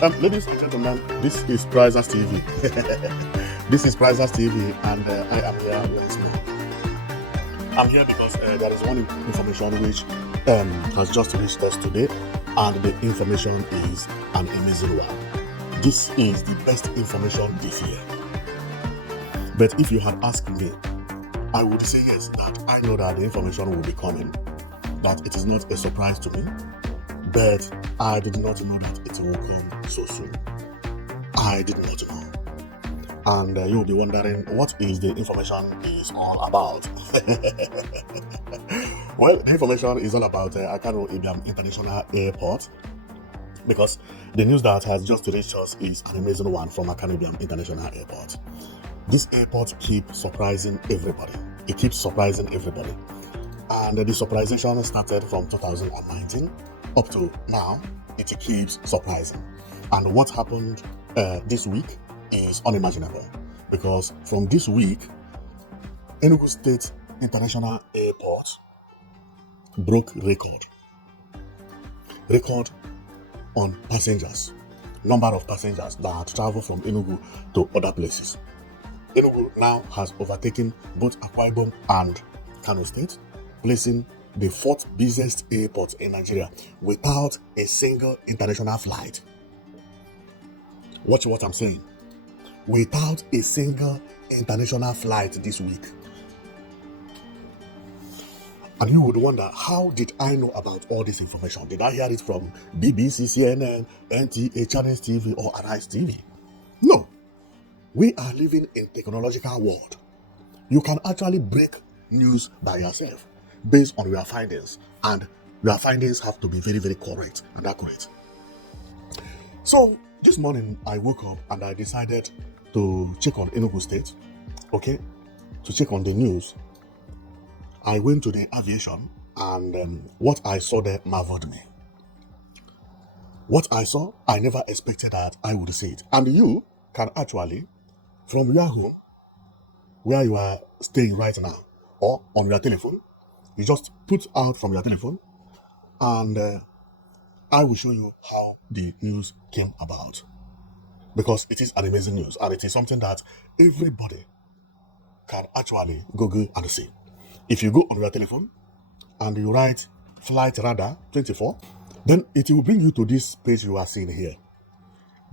Ladies and gentlemen, this is Prizers TV. This is Prizers TV, and I am here with me. I'm here because there is one information which has just reached us today, and the information is an amazing one. This is the best information this year. But if you had asked me, I would say yes, that I know that the information will be coming, that it is not a surprise to me, but I did not know that it will come so soon. I did not know. And you'll be wondering what is the information is all about. Well, the information is all about Akano Ibiam International Airport, because the news that has just reached us is an amazing one from Akano Ibiam International Airport. This airport keeps surprising everybody. It keeps surprising everybody. And the surprisation started from 2019 up to now. It keeps surprising. And what happened this week is unimaginable, because from this week, Enugu State International Airport broke record on passengers, number of passengers that travel from Enugu to other places. Enugu now has overtaken both Akwa Ibom and Kano State, placing the fourth busiest airport in Nigeria without a single international flight. Watch what I'm saying. Without a single international flight this week. And you would wonder, how did I know about all this information? Did I hear it from BBC, CNN, NTA, Channels TV, or Arise TV? No. We are living in a technological world. You can actually break news by yourself based on your findings, and your findings have to be very, very correct and accurate. So this morning I woke up and I decided to check on Enugu State, okay, to check on the news. I went to the aviation, and what I saw there marveled me. What I saw, I never expected that I would see it. And you can actually, from your home, where you are staying right now, or on your telephone, you just put out from your telephone, and I will show you how the news came about. Because it is an amazing news, and it is something that everybody can actually Google and see. If you go on your telephone and you write Flight Radar 24, then it will bring you to this page you are seeing here.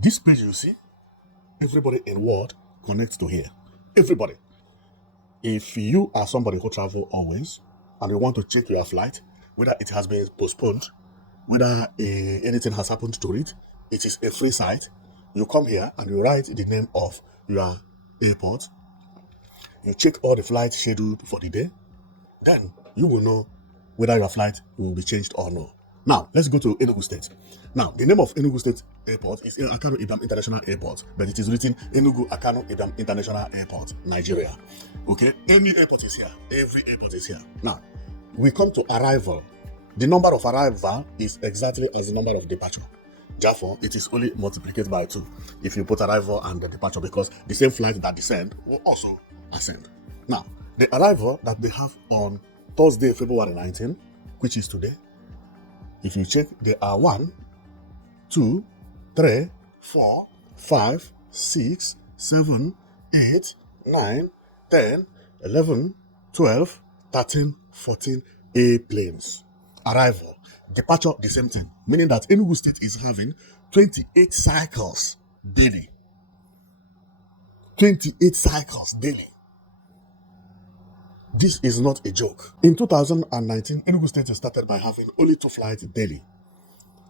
This page you see, everybody in the world connects to here. Everybody. If you are somebody who travel always and you want to check your flight, whether it has been postponed, whether anything has happened to it, it is a free site. You come here and you write the name of your airport. You check all the flights scheduled for the day. Then you will know whether your flight will be changed or no. Now, let's go to Enugu State. Now, the name of Enugu State Airport is Akano Ibam International Airport, but it is written Enugu Akano Ibam International Airport, Nigeria. Okay? Any airport is here. Every airport is here. Now, we come to arrival. The number of arrival is exactly as the number of departure. Therefore, it is only multiplied by 2 if you put arrival and the departure, because the same flight that descend will also ascend. Now, the arrival that they have on Thursday, February 19, which is today, if you check, there are 1, 2, 3, 4, 5, 6, 7, 8, 9, 10, 11, 12, 13, 14 airplanes. Arrival. Departure, the same thing. Meaning that Enugu State is having 28 cycles daily. 28 cycles daily. This is not a joke. In 2019, Enugu State started by having only 2 flights daily.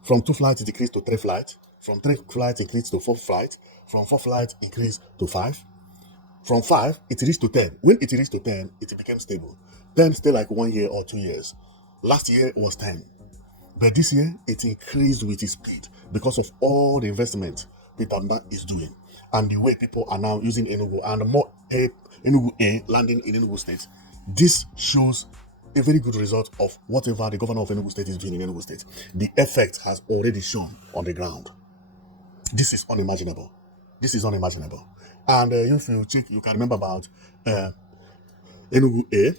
From 2 flights, it increased to 3 flights. From 3 flights, it increased to 4 flights. From 4 flights, it increased to 5. From 5, it reached to 10. When it reached to 10, it became stable. 10 stayed like 1 year or 2 years. Last year was 10. But this year, it increased with its speed because of all the investment Peter is doing, and the way people are now using Enugu, and more Enugu Air landing in Enugu State. This shows a very good result of whatever the governor of Enugu State is doing in Enugu State. The effect has already shown on the ground. This is unimaginable. This is unimaginable. And if you check, you can remember about Enugu Air,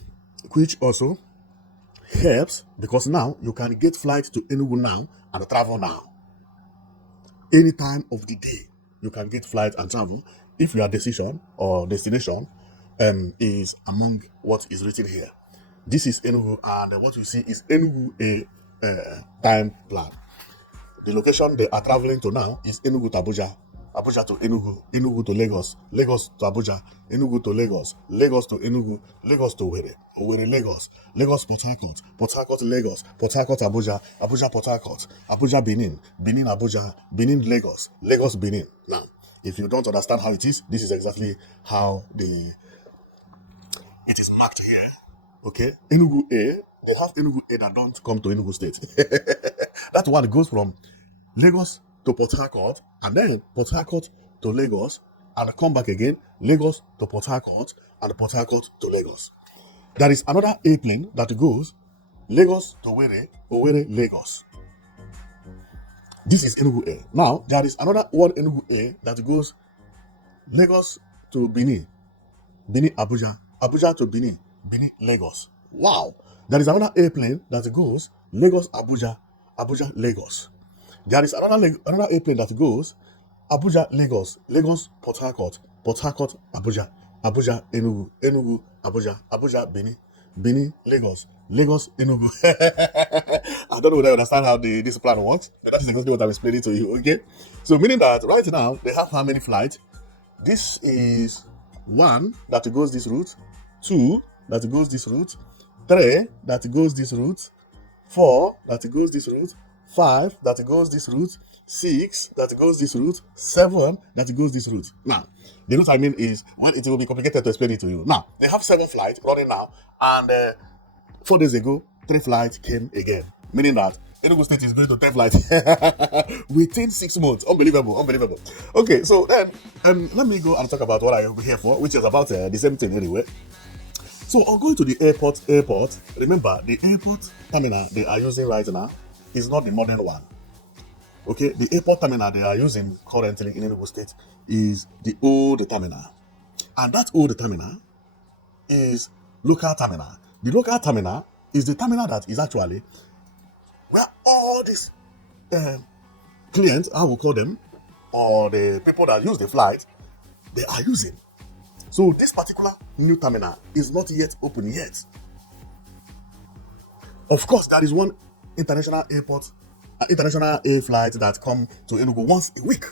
which also helps, because now you can get flights to Enugu now and travel now. Any time of the day, you can get flight and travel if your decision or destination is among what is written here. This is Enugu, and what you see is Enugu a time plan. The location they are traveling to now is Enugu to Abuja, Abuja to Enugu, Enugu to Lagos, Lagos to Abuja, Enugu to Lagos, Lagos to Enugu, Lagos to Owerri, Owerri Lagos, Lagos Port Harcourt, Port Harcourt Lagos, Port Harcourt Abuja, Abuja Port Harcourt, Abuja Benin, Benin Abuja, Benin Lagos, Lagos Benin. Now, if you don't understand how it is, this is exactly how it is marked here. Okay, Enugu A, they have Enugu A that don't come to Enugu State. That one goes from Lagos to Port Harcourt, and then Port Harcourt to Lagos, and come back again, Lagos to Port Harcourt, and Port Harcourt to Lagos. There is another airplane that goes Lagos to Owerri, Owerri, Lagos. This is Enugu A. Now, there is another one Enugu A that goes Lagos to Benin, Benin Abuja, Abuja to Benin, Benin Lagos. Wow! There is another airplane that goes Lagos Abuja, Abuja Lagos. There is another airplane that goes Abuja Lagos, Lagos Port Harcourt, Port Harcourt Abuja, Abuja Enugu, Enugu Abuja, Abuja Benin, Benin Lagos, Lagos Enugu. I don't know whether you understand how this plan works, but that is exactly what I'm explaining to you. Okay, so meaning that right now they have how many flights? This is 1 that goes this route, 2 that goes this route, 3 that goes this route, 4 that goes this route, 5 that goes this route, 6 that goes this route, 7 that goes this route. Now, the route I mean is, well, it will be complicated to explain it to you. Now, they have 7 flights running now, and 4 days ago, 3 flights came again, meaning that Enugu State is going to 10 flights within 6 months. Unbelievable, unbelievable. Okay, so then let me go and talk about what I am here for, which is about the same thing anyway. So I'll go to the airport. Remember, the airport terminal they are using right now is not the modern one. Okay, the airport terminal they are using currently in Enugu State is the old terminal. And that old terminal is local terminal. The local terminal is the terminal that is actually where all these clients, I will call them, or the people that use the flight, they are using. So this particular new terminal is not yet open yet. Of course, there is one international airport, international air flight that come to Enugu once a week.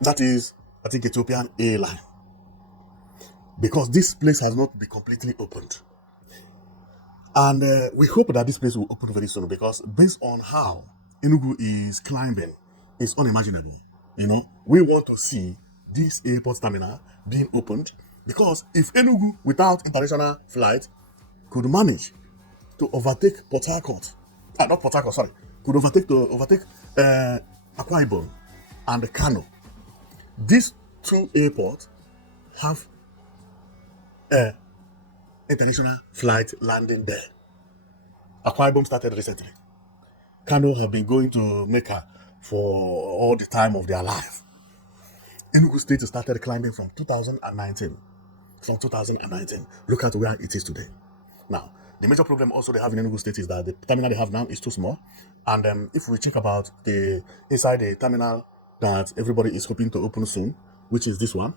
That is, I think, Ethiopian airline. Because this place has not been completely opened. And we hope that this place will open very soon, because based on how Enugu is climbing, it's unimaginable. You know, we want to see this airport terminal being opened, because if Enugu without international flight could manage to overtake Port Harcourt, not Port Harcourt, sorry, could overtake Akwa Ibom and Kano, these 2 airports have international flight landing there. Akwa Ibom started recently. Kano have been going to Mecca for all the time of their life. Enugu State started climbing from 2019. From 2019. Look at where it is today. Now, the major problem also they have in Enugu State is that the terminal they have now is too small. And if we think about the inside the terminal that everybody is hoping to open soon, which is this one,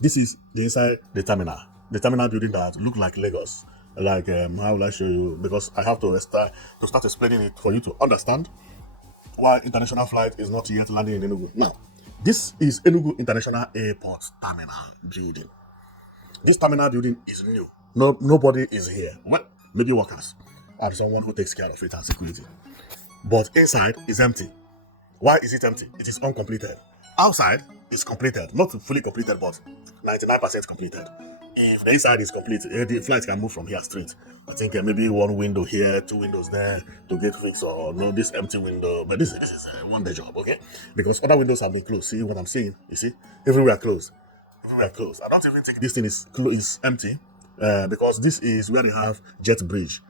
this is the inside the terminal building that look like Lagos. Like, how will I show you? Because I have to start explaining it for you to understand why international flight is not yet landing in Enugu. Now, this is Enugu International Airport Terminal building. This terminal building is new. Nobody is here. Well, maybe workers and someone who takes care of it and security. But inside is empty. Why is it empty? It is uncompleted. Outside is completed, not fully completed, but 99% completed. If the inside is complete, the flight can move from here straight. I think maybe 1 window here, 2 windows there to get fixed, or no, this empty window. But this is a one-day job, okay? Because other windows have been closed. See what I'm saying? You see, everywhere closed. Everywhere closed. I don't even think this thing is empty, because this is where they have jet bridge.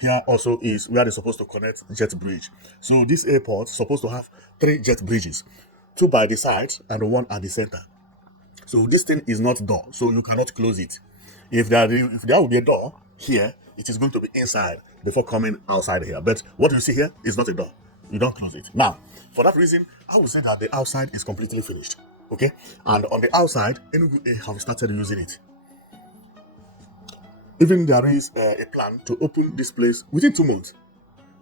Here also is where they're supposed to connect jet bridge. So this airport is supposed to have 3 jet bridges, 2 by the side and 1 at the center. So this thing is not door, so you cannot close it. If there will be a door here, it is going to be inside before coming outside here. But what you see here is not a door. You don't close it. Now, for that reason, I would say that the outside is completely finished. Okay, and on the outside, Enugu A have started using it. Even there is a plan to open this place within 2 months,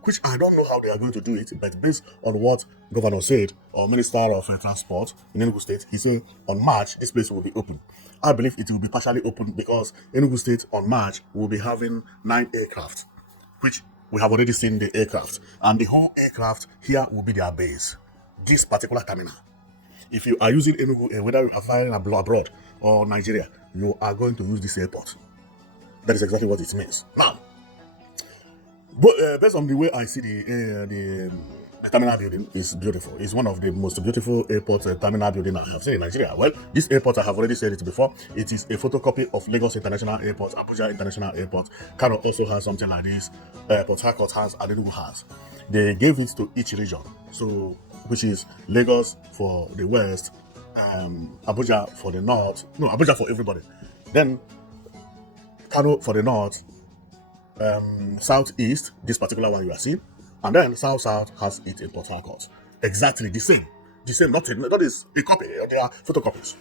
which I don't know how they are going to do it, but based on what Governor said, or Minister of Transport in Enugu State, he said on March this place will be open. I believe it will be partially open because Enugu State on March will be having 9 aircraft, which we have already seen the aircraft, and the whole aircraft here will be their base. This particular terminal. If you are using Enugu, whether you are flying abroad or Nigeria, you are going to use this airport. That is exactly what it means. Now, but based on the way I see the terminal building is beautiful. It's one of the most beautiful airport terminal building I have seen in Nigeria. Well, this airport, I have already said it before, it is a photocopy of Lagos International Airport, Abuja International Airport. Kano also has something like this. Port Harcourt has, and Enugu has. They gave it to each region, so which is Lagos for the west, Abuja for the north. No, Abuja for everybody. Then Kano for the north, southeast, this particular one you are seeing, and then south has it in Port Harcourt. Exactly the same, nothing. That is a copy. They are photocopies.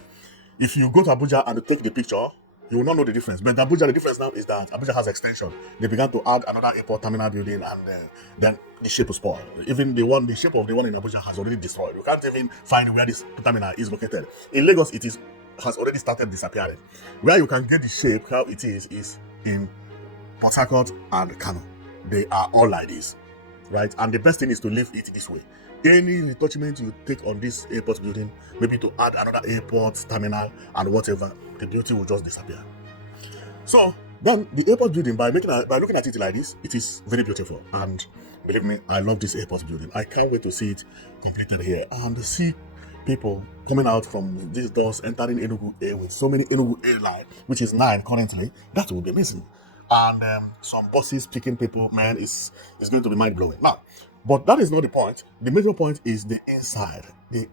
If you go to Abuja and take the picture, you will not know the difference. But Abuja, the difference now is that Abuja has extension. They began to add another airport terminal building, and then the shape is spoiled. Even the shape of the one in Abuja has already destroyed. You can't even find where this terminal is located. In Lagos, has already started disappearing. Where you can get the shape, how it is in Port Harcourt and Kano. They are all like this, right? And the best thing is to leave it this way. Any retouchment you take on this airport building, maybe to add another airport terminal and whatever, the beauty will just disappear. So then the airport building, by looking at it like this, it is very beautiful. And believe me, I love this airport building. I can't wait to see it completed here and see people coming out from these doors entering Enugu A with so many Enugu A line, which is 9 currently. That will be amazing. And some buses picking people, man, is going to be mind-blowing. Now, but that is not the point. The major point is the inside. The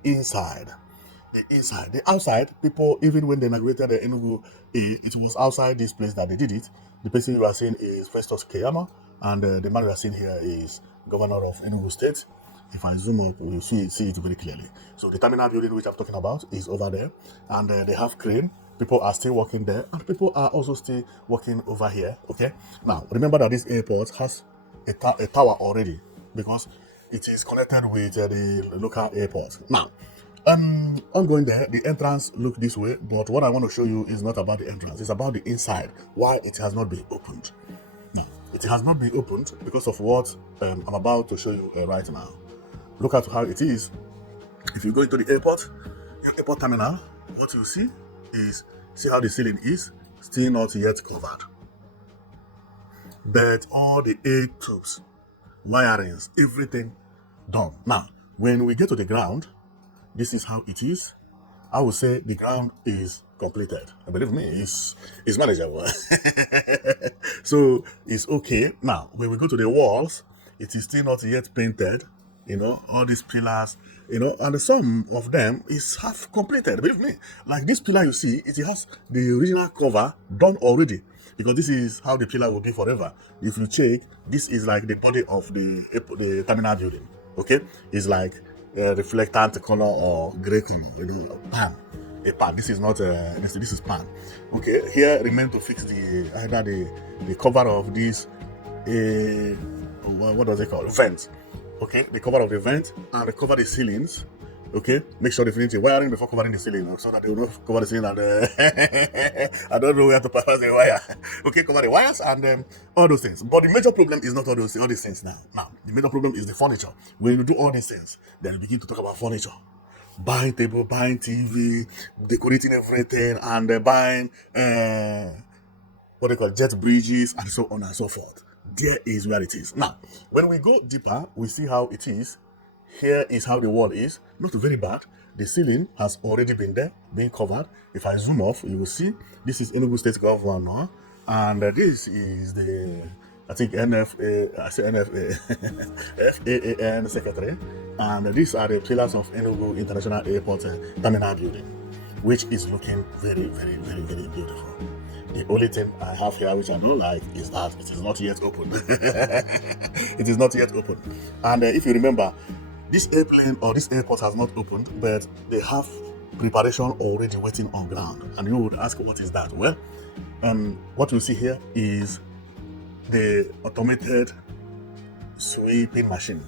outside, people, even when they inaugurated the Enugu A, it was outside this place that they did it. The person you are seeing is Festus Keyama, and the man you are seeing here is Governor of Enugu State. If I zoom up, you see it very clearly. So the terminal building which I'm talking about is over there, and they have crane. People are still working there, and people are also still working over here. Okay. Now remember that this airport has a tower already because it is connected with the local airport. Now, I'm going there. The entrance look this way, but what I want to show you is not about the entrance. It's about the inside. Why it has not been opened. Now, it has not been opened because of what I'm about to show you right now. Look at how it is. If you go into the airport terminal, what you see how the ceiling is, still not yet covered. But all the air tubes, wirings, everything done. Now, when we get to the ground, this is how it is. I would say the ground is completed. And believe me, it's manageable. So it's okay. Now, when we go to the walls, it is still not yet painted. All these pillars, and some of them is half completed. Believe me, like this pillar you see, it has the original cover done already, because this is how the pillar will be forever. If you check, this is like the body of the terminal building. Okay, it's like reflectant color or gray color. A pan. This is not this is pan. Okay, here remain to fix either the cover of this. What does it call? Vent. Okay, the cover of the vent and cover the ceilings. Okay, make sure they finish the wiring before covering the ceiling, so that they will not cover the ceiling and I don't know where to pass the wire. Okay, cover the wires and all those things. But the major problem is not all these things now. Now, the major problem is the furniture. When you do all these things, then you begin to talk about furniture. Buying table, buying TV, decorating everything, and buying what they call jet bridges and so on and so forth. There is where it is. Now, when we go deeper, we see how it is. Here is how the wall is. Not very bad. The ceiling has already been there, being covered. If I zoom off, you will see this is Enugu State Governor, and this is I think FAAN Secretary, and these are the pillars of Enugu International Airport Terminal Building, which is looking very, very, very, very beautiful. The only thing I have here which I don't like is that it is not yet open. It is not yet open. And if you remember, this airplane or this airport has not opened, but they have preparation already waiting on ground. And you would ask, what is that? Well, what you see here is the automated sweeping machine.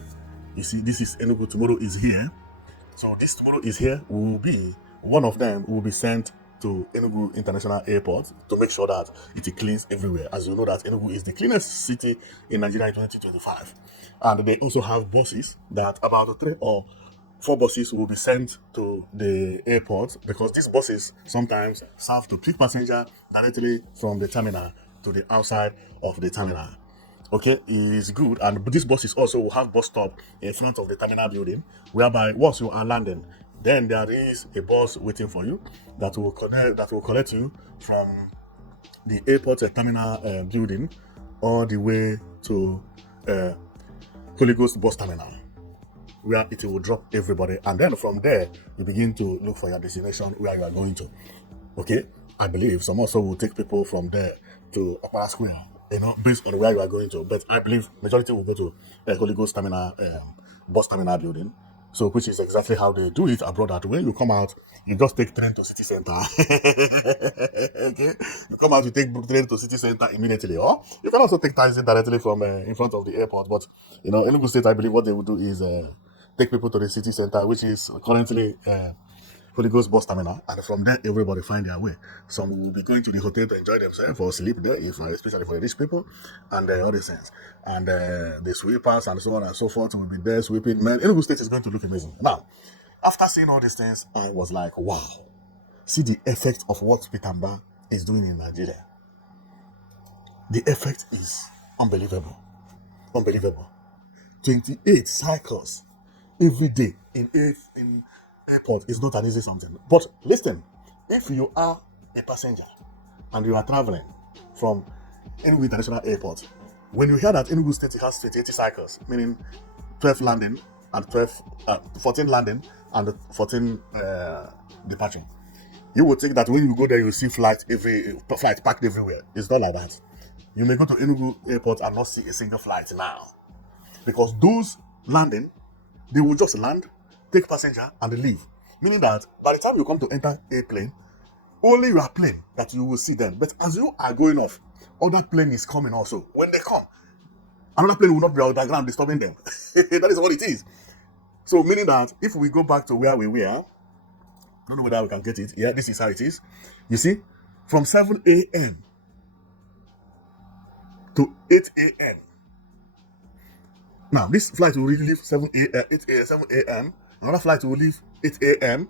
You see, this is Enugu. Tomorrow is here. So this tomorrow is here will be, one of them will be sent to Enugu International Airport to make sure that it cleans everywhere. As you know that Enugu is the cleanest city in Nigeria in 2025. And they also have buses that about 3 or 4 buses will be sent to the airport, because these buses sometimes serve to pick passenger directly from the terminal to the outside of the terminal. Okay, it is good. And these buses also will have bus stop in front of the terminal building, whereby once you are landing, then there is a bus waiting for you that will collect you from the airport terminal building all the way to Holy Ghost bus terminal, where it will drop everybody, and then from there you begin to look for your destination where you are going to. Okay, I believe some also will take people from there to Opera Square, based on where you are going to. But I believe majority will go to Holy Ghost terminal, bus terminal building. So, which is exactly how they do it abroad. That when you come out, you just take train to city center. Okay, you come out, you take train to city center immediately, or you can also take taxi directly from in front of the airport. But Enugu State, I believe what they will do is take people to the city center, which is currently Holy Ghost bus terminal, and from there everybody find their way. Some will be going to the hotel to enjoy themselves or sleep there, especially for the rich people, and all these things. And the sweepers and so on and so forth will be there sweeping. Man, Enugu State is going to look amazing. Now, after seeing all these things, I was like, wow, see the effect of what Peter Mba is doing in Nigeria. The effect is unbelievable. Unbelievable. 28 cycles every day in airport is not an easy something. But listen, if you are a passenger and you are traveling from Enugu International Airport, when you hear that Enugu State has 28 cycles, meaning 12 landing and 14 landing and 14 departure, you would think that when you go there, you see flight packed everywhere. It's not like that. You may go to Enugu Airport and not see a single flight now, because those landing, they will just land, take passenger, and leave. Meaning that by the time you come to enter a plane, only your plane that you will see them. But as you are going off, other plane is coming also. When they come, another plane will not be on the ground disturbing them. That is what it is. So meaning that if we go back to where we were, I don't know whether we can get it. Yeah, this is how it is. You see, from 7 a.m. to 8 a.m. Now, this flight will leave 7 a.m. Another flight will leave 8 a.m.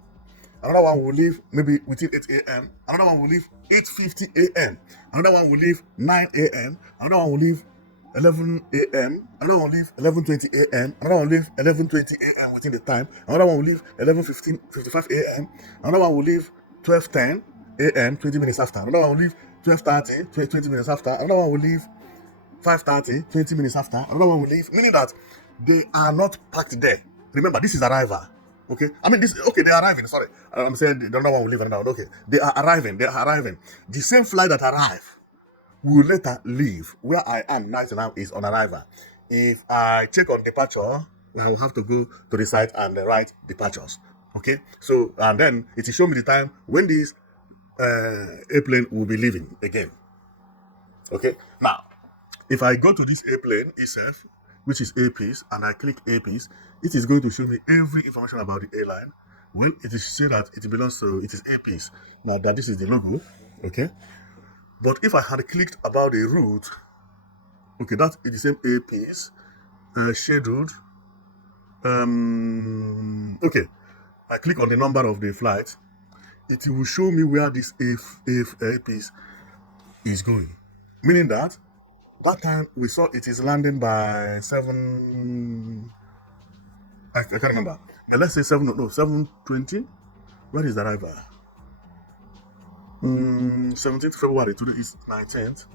Another one will leave maybe within 8 a.m. Another one will leave 8:50 a.m. Another one will leave 9 a.m. Another one will leave 11 a.m. Another one will leave 11:20 a.m. Another one will leave 11:20 a.m. within the time. Another one will leave 11:55 a.m. Another one will leave 12:10 a.m. 20 minutes after. Another one will leave 12:30 20 minutes after. Another one will leave 5:30 20 minutes after. Another one will leave. Meaning that they are not packed there. Remember, this is arrival. Okay, I mean they're arriving. Sorry, I'm saying the other one will leave another one. Okay, they are arriving. The same flight that arrive will later leave. Where I am right now is on arrival. If I check on departure, I will have to go to the site and write departures. Okay, so and then it will show me the time when this airplane will be leaving again. Okay, now if I go to this airplane itself, which is A-Piece, and I click A-Piece, it is going to show me every information about the airline. Well, it is say that it belongs to, it is A-Piece. Now that this is the logo, okay? But if I had clicked about the route, okay, that is the same A-Piece, scheduled, okay, I click on the number of the flight, it will show me where this A-Piece is going. Meaning that time we saw it is landing by 7, I can't remember. Let's say 7:20. Where is the arrival? 17th February. Today is 19th.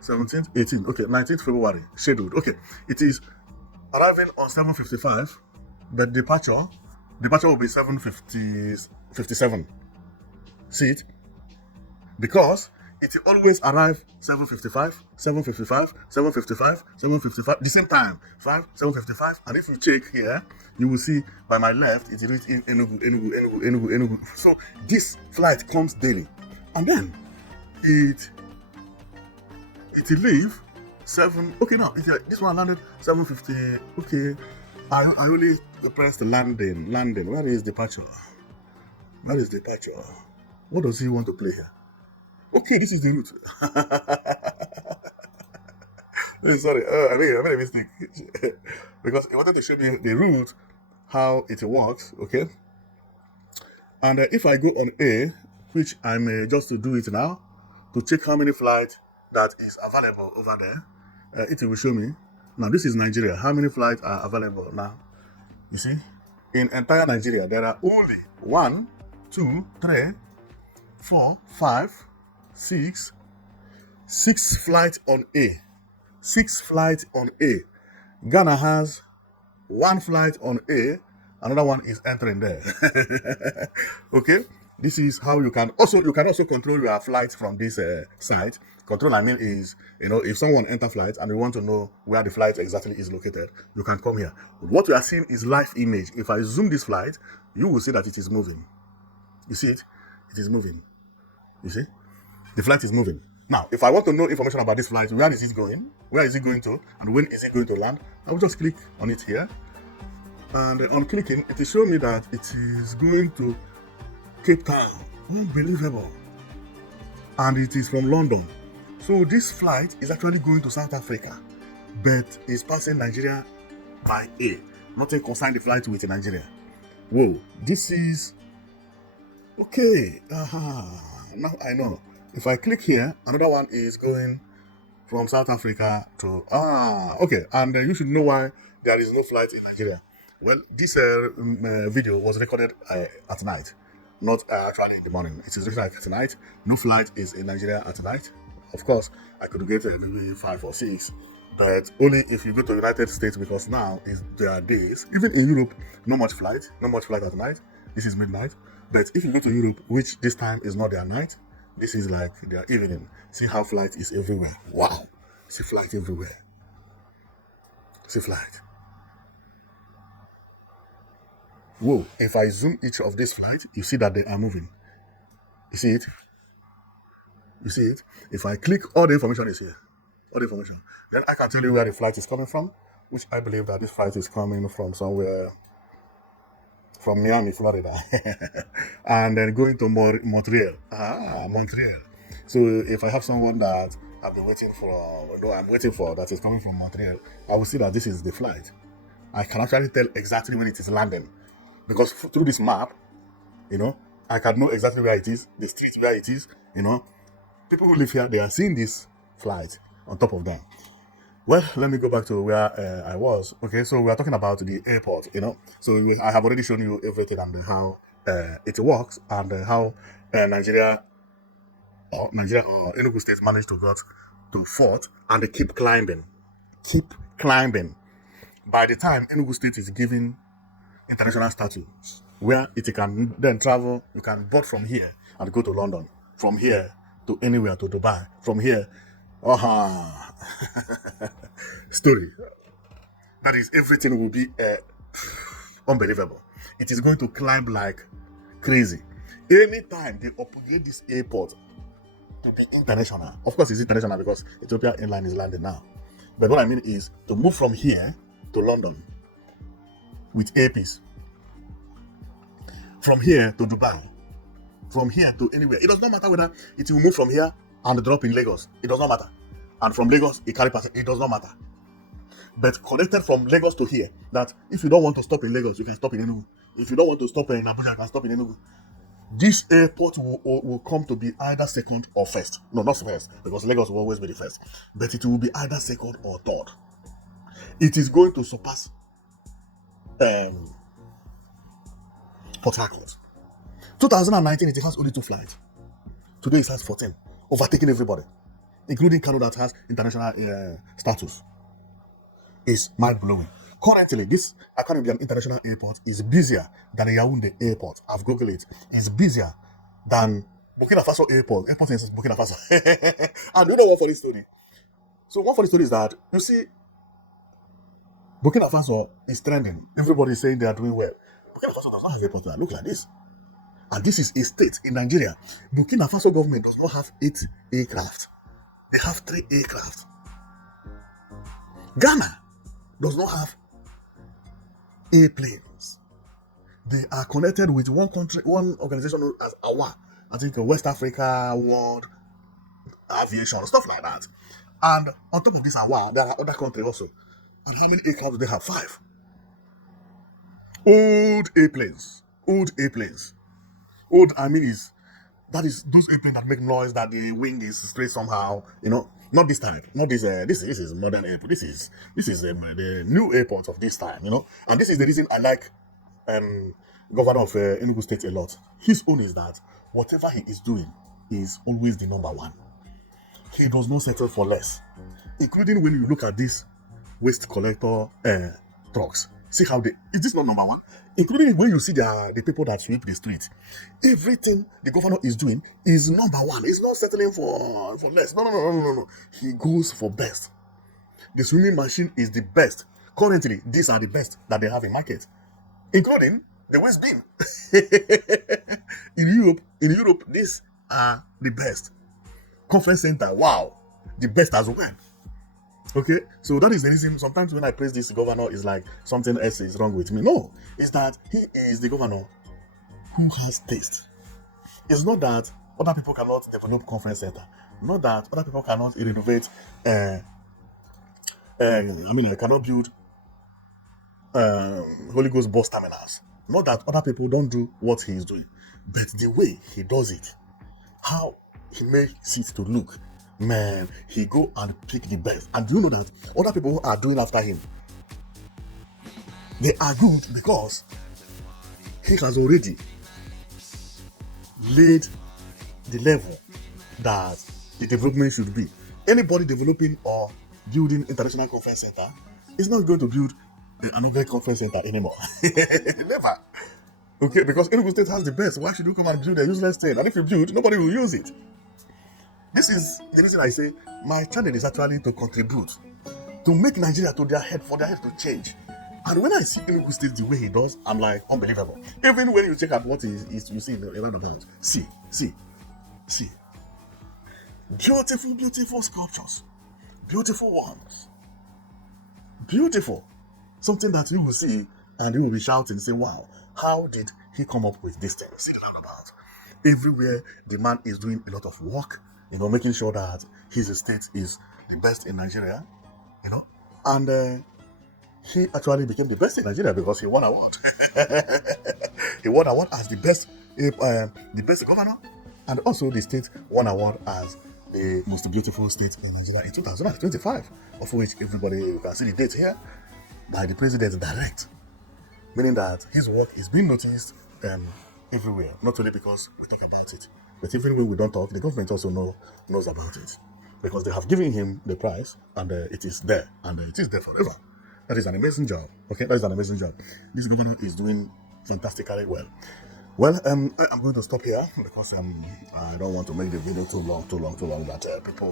17th, 18th. Okay, 19th February. Scheduled. Okay, it is arriving on 7:55, but departure will be 7:57. See it? Because it will always arrive 7:55, 7:55, 7:55, 7:55, the same time, 7:55. And if you check here, you will see by my left, it reaches in Enugu. So this flight comes daily. And then it leave 7, okay, now, this one landed 7:50, okay. I only pressed the landing. Where is departure? What does he want to play here? Okay, this is the route. Sorry, I made a mistake. Because he wanted to show me the route, how it works, okay? And if I go on A, which I may just to do it now, to check how many flights that is available over there, it will show me. Now, this is Nigeria. How many flights are available now? You see? In entire Nigeria, there are only 1, 2, 3, 4, 5, 6 flights on A. 6 flights on A. Ghana has 1 flight on A. Another one is entering there. Okay? This is how you can also control your flights from this site. Control, I mean, is, if someone enter flight and you want to know where the flight exactly is located, you can come here. What you are seeing is live image. If I zoom this flight, you will see that it is moving. You see it? It is moving. You see? The flight is moving. Now, if I want to know information about this flight, where is it going? Where is it going to? And when is it going to land? I will just click on it here. And on clicking, it will show me that it is going to Cape Town. Unbelievable. And it is from London. So this flight is actually going to South Africa, but is passing Nigeria by A. Nothing concerned the flight with Nigeria. Whoa, this is okay. Now I know. If I click here, another one is going from South Africa to okay. And you should know why there is no flight in Nigeria. Well, this video was recorded at night, not actually in the morning. It is recorded at night. No flight is in Nigeria at night. Of course, I could get maybe 5 or 6, but only if you go to the United States, because now there are days. Even in Europe, not much flight at night. This is midnight. But if you go to Europe, which this time is not their night, this is like their evening. See how flight is everywhere. Wow. See flight everywhere. See flight. Whoa. If I zoom each of these flights, you see that they are moving. You see it? You see it? If I click, all the information is here. All the information. Then I can tell you where the flight is coming from, which I believe that this flight is coming from somewhere, from Miami, Florida. And then going to Montreal. Montreal. So if I have someone that I've been waiting for, that is coming from Montreal, I will see that this is the flight. I can actually tell exactly when it is landing. Because through this map, I can know exactly where it is, the street where it is, People who live here, they are seeing this flight on top of them. Well, let me go back to where I was. Okay, so we are talking about the airport, So I have already shown you everything and how it works and how Nigeria or Enugu State managed to get to Fort, and they keep climbing. By the time Enugu State is given international status, where it can then travel, you can board from here and go to London. From here to anywhere, to Dubai. From here, story. That is, everything will be unbelievable. It is going to climb like crazy. Anytime they upgrade this airport to be international, of course it's international because Ethiopia Airline is landing now. But what I mean is to move from here to London with airpiece. From here to Dubai. From here to anywhere. It does not matter whether it will move from here and drop in Lagos. It does not matter. And from Lagos, it carry passenger. It does not matter. But connected from Lagos to here, that if you don't want to stop in Lagos, you can stop in Enugu. If you don't want to stop in Abuja, you can stop in Enugu. This airport will come to be either second or first. No, not first, because Lagos will always be the first. But it will be either second or third. It is going to surpass Port Harcourt. 2019, it has only 2 flights. Today it has 14, overtaking everybody, including Kano that has international status. It's mind-blowing. Currently, this Akanibian International Airport is busier than the Yaoundé Airport. I've Googled it. It's busier than Burkina Faso airport in Burkina Faso. And you know one funny story. So one funny story is that you see, Burkina Faso is trending. Everybody is saying they are doing well. Burkina Faso does not have airport that look like this. And this is a state in Nigeria. Burkina Faso government does not have 8 aircraft. They have 3 aircraft. Ghana does not have airplanes. They are connected with one country, one organization known as AWA. I think West Africa World Aviation, stuff like that. And on top of this AWA, there are other countries also. And how many aircraft do they have? 5. Old airplanes. Old airplanes. Old, I mean, that is those airplanes that make noise, that the wing is straight somehow, not this type, not this. This is modern airport. This is the new airport of this time, And this is the reason I like governor of Enugu State a lot. His own is that whatever he is doing is always the number one. He does not settle for less, including when you look at this waste collector trucks. See how is this not number one? Including when you see the people that sweep the street. Everything the governor is doing is number one. He's not settling for less. No. He goes for best. The swimming machine is the best. Currently, these are the best that they have in market, including the waste bin. In Europe, these are the best. Conference center, wow, the best as well. Okay, so that is the reason sometimes when I praise this governor, it's like something else is wrong with me. No, it's that he is the governor who has taste. It's not that other people cannot develop conference center. Not that other people cannot renovate. I cannot build Holy Ghost bus terminals. Not that other people don't do what he is doing, but the way he does it, how he makes it to look. Man, he go and pick the best. And do you know that other people who are doing after him, they are good because he has already laid the level that the development should be. Anybody developing or building international conference center is not going to build another conference center anymore. Never. Okay, because Enugu State has the best. Why should you come and build a useless thing? And if you build, nobody will use it. This is the reason I say my channel is actually to contribute, to make Nigeria for their head to change. And when I see Enugu State the way he does, I'm like, unbelievable. Even when you check out what you see in the roundabout, see. Beautiful, beautiful sculptures. Beautiful ones. Beautiful. Something that you will see and you will be shouting, say, wow, how did he come up with this thing? See the roundabout. Everywhere the man is doing a lot of work, making sure that his estate is the best in Nigeria, and he actually became the best in Nigeria because he won an award. He won an award as the best governor, and also the state won an award as the most beautiful state in Nigeria in 2025, of which you can see the date here, by the president direct, meaning that his work is being noticed everywhere, not only because we talk about it, but even when we don't talk, the government also knows about it, because they have given him the prize, and it is there, and it is there forever. That is an amazing job. Okay, that is an amazing job. This governor is doing fantastically well. Well, I'm going to stop here because I don't want to make the video too long that people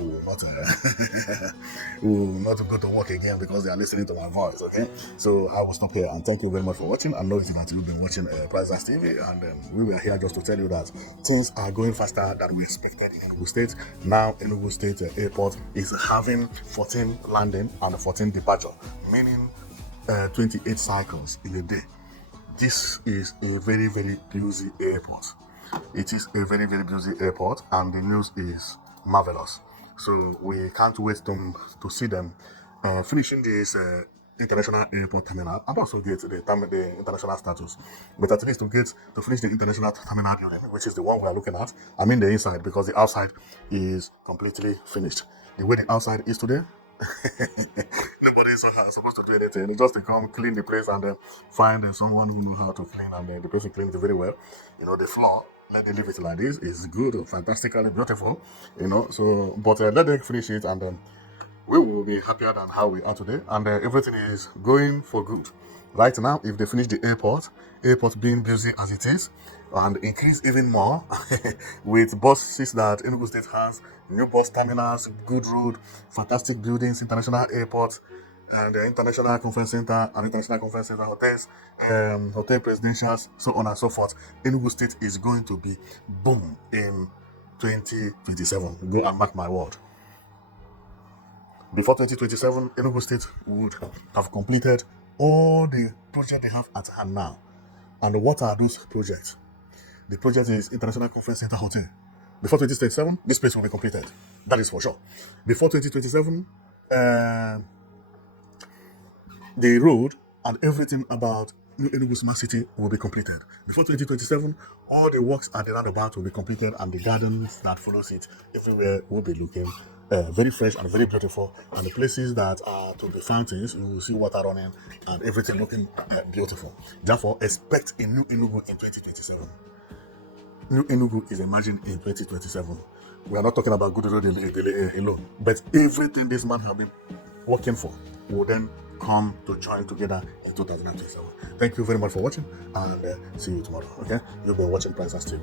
will not go to work again because they are listening to my voice. Okay, so I will stop here and thank you very much for watching. I know that you've been watching BUSIEST TV, and we were here just to tell you that things are going faster than we expected in Enugu State. Now Enugu State Airport is having 14 landing and 14 departure, meaning 28 cycles in a day. This is a very, very busy airport. It is a very, very busy airport, and the news is marvelous. So we can't wait to see them finishing this international airport terminal and also get the international status. But at least to finish the international terminal building, which is the one we are looking at. I mean the inside, because the outside is completely finished. The way the outside is today, nobody is supposed to do anything. It's just to come clean the place and then find someone who knows how to clean, and then the person cleans it very well. The floor, let them leave it like this. It's good, fantastically beautiful. So but let them finish it, and then we will be happier than how we are today, and everything is going for good. Right now, if they finish the airport being busy as it is, and increase even more with buses that Enugu State has, new bus terminals, good road, fantastic buildings, international airports, and the international conference center and international conference center hotels, hotel presidentials, so on and so forth. Enugu State is going to be boom in 2027. Go and mark my word. Before 2027, Enugu State would have completed all the projects they have at hand now. And what are those projects? The project is International Conference Center Hotel. Before 2027, this place will be completed. That is for sure. Before 2027, the road and everything about New Enugu Smart City will be completed. Before 2027, all the works at the roundabout will be completed, and the gardens that follows it everywhere will be looking very fresh and very beautiful. And the places that are to be fountains, you will see water running and everything looking beautiful. Therefore, expect a New Enugu in 2027. New Enugu is emerging in 2027. We are not talking about good road alone, but everything this man has been working for will then come to join together in 2027. Thank you very much for watching, and see you tomorrow. Okay, you've been watching Princess TV.